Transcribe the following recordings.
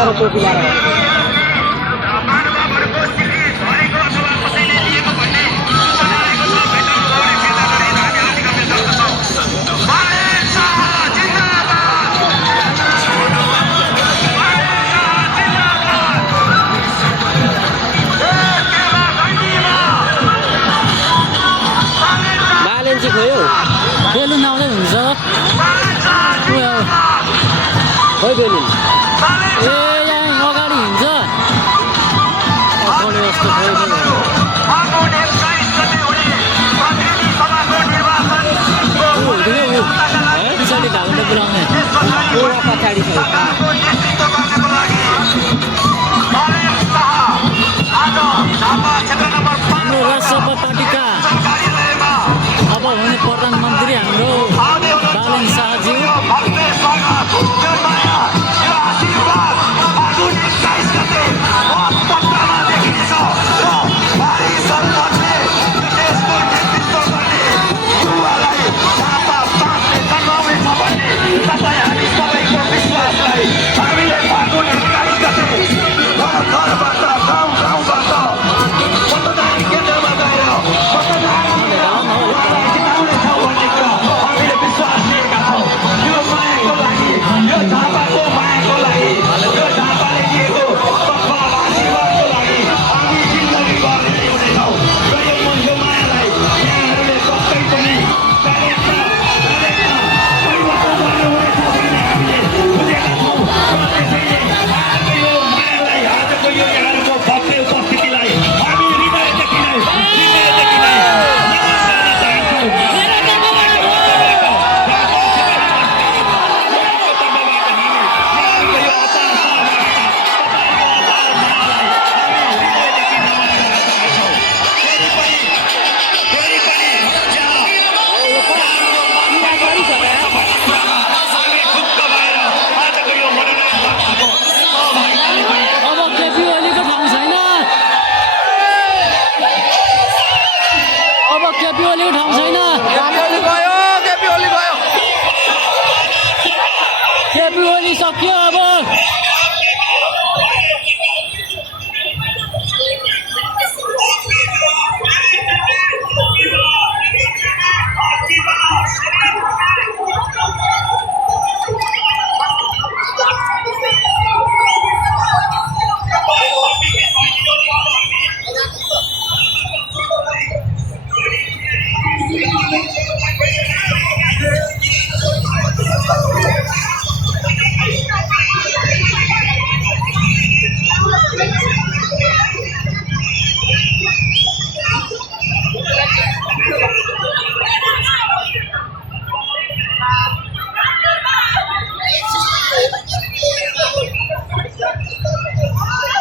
तर टोपी लगाएर खोयो बेलुन आउँदै हुन्छ खोइ बेलुन ए यहाँ अगाडि हिँड्छ खोले जस्तो खोइ पछाडि ढाल्ने पुऱ्याउने पुरा पछाडि छ हाम्रो राष्ट्रपति पार्टीका अब हुने प्रधानमन्त्री हाम्रो बालन शाहज्यू सक्यो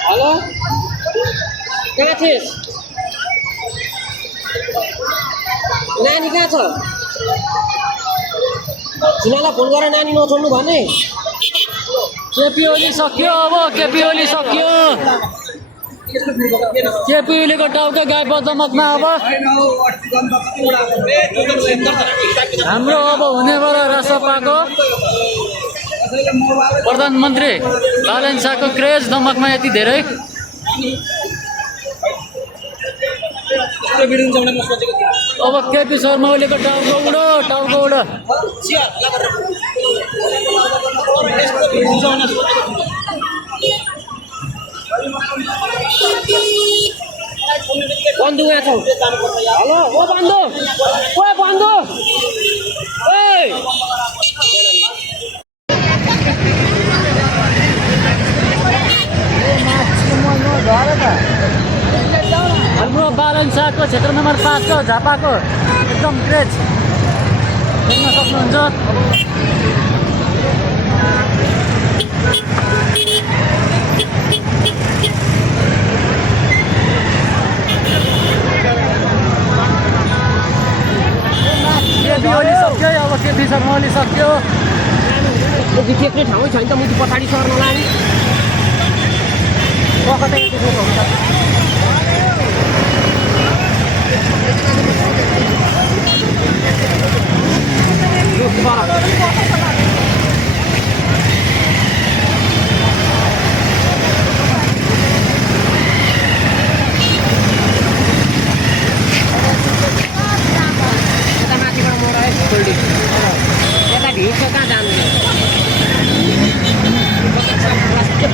अब कहाँ थिएस नानी कहाँ छ झिनालाई फोन गरेर नानी नछोड्नु भने केपी ओली सक्यो अब केपी ओली सक्यो केपी ओलीको टाउको गाई बदमकमा अब हाम्रो अब हुनेवाला राष्ट्रपाको प्रधानमन्त्री बालन शाहको क्रेज दमकमा यति धेरै अब केपी शर्मा ओलीको टाउको उडो बन्धु यहाँ छौ हेलो ओ बन्धु ओ बन्धु ओइ हाम्रो बालन शाहको क्षेत्र नम्बर 5 को झापाको एकदम क्रेज देख्न सक्नुहुन्छ केपी ओली सक्यो अब केपी शर्मा ओली सक्यो टेक्ने ठाउँै छैन त मुटु पछाडि सर्न लाने कतै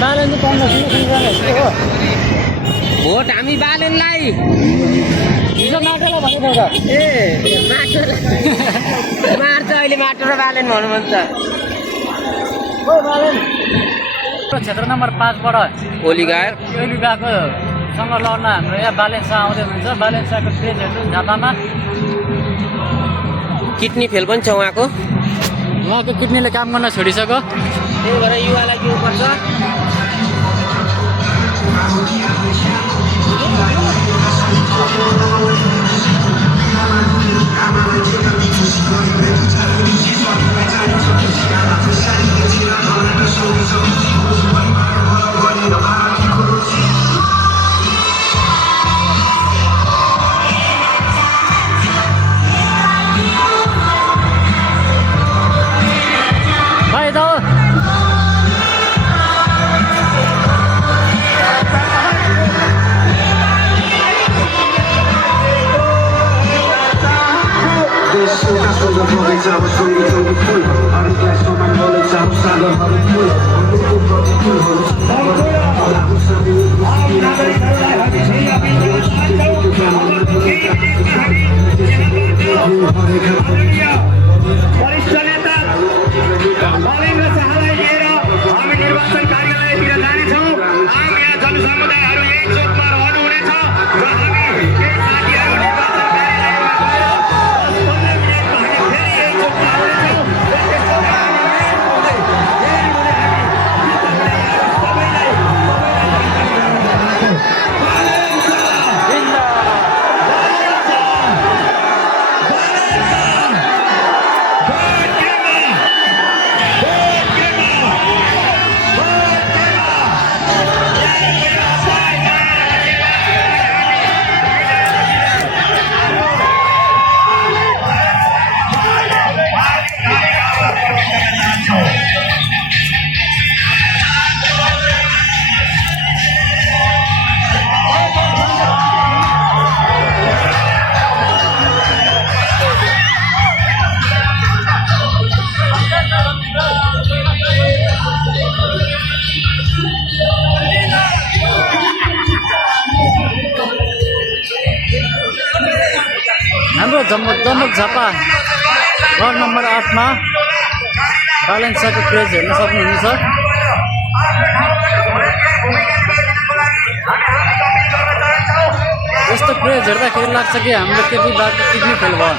बालन चाहिँ पाउन सुन्नु हो भोट हामी बालनलाई हिजो माटोलाई भनेको त ए मार्छ अहिले माटो र बालन भन्नु मन छ ओ बालन क्षेत्र नम्बर 5 बाट ओली गयो गएको सँग लड्न हाम्रो यहाँ बालेन्सा आउँदै हुनुहुन्छ बालेन्साको पेजहरू झापामा किडनी फेल पनि छ उहाँको किडनीले काम गर्न छोडिसक्यो त्यही भएर युवालाई दिनुपर्छ भाइ त वरिष्ठ नेता महेन्द्र शाहलाई लिएर हामी निर्वाचन कार्यालयतिर जानेछौँ आम यहाँ जनसमुदायहरू एक चोकमा रहनुहुनेछ र हामी केही साथीहरू निर्वाचन कार्यालयमा गएर 10-15 मिनटमा हामी फेरि एक चोकमा आउनेछौँ र त्यसको हाम्रो जम्बुक झापा वार्ड नम्बर 8 मा बालेन्साको क्रेज हेर्न सक्नुहुन्छ यस्तो क्रेज हेर्दाखेरि लाग्छ कि हाम्रो केटी बाटो किडनी फेल भयो